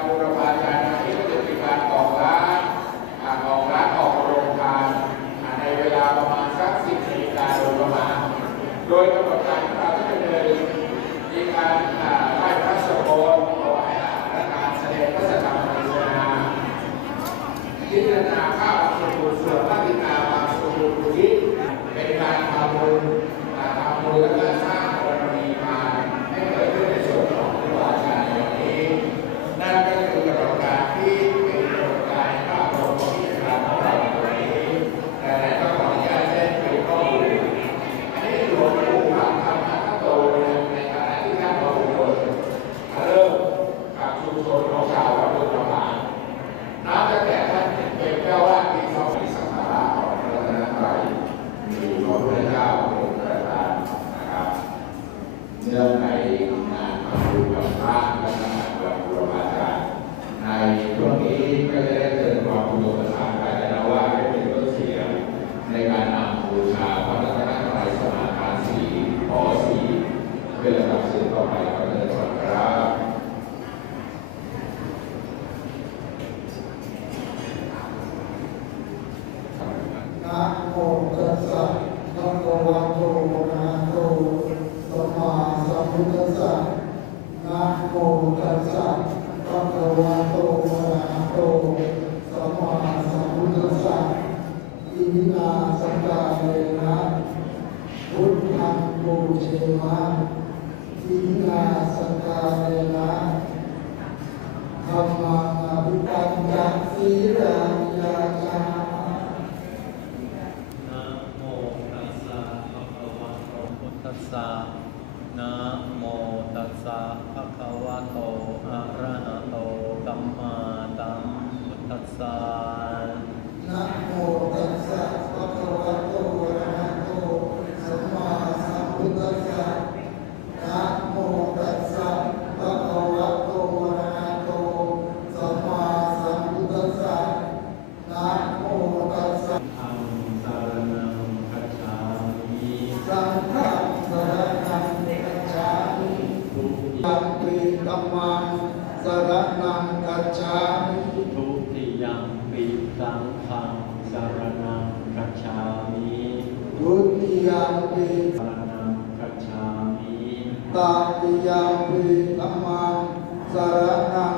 Bhagavad Gita. นาสกาเลนะพุทธังปูเชมะทีนาสกาเลนะธรรมังอภิปัญจสีลายาจานะโมตัสสะภะคะวะโตพุทธัสสะนะโมตัสสะภะคะวะโตอระหโตสัมมาสัมพุทธัสสะ สรนังกัจฉามิทุติยังปิตังฆังสรนังกัจฉามิทุติยังปิสรนังกัจฉามิตติยังปิธัมมังสรนัง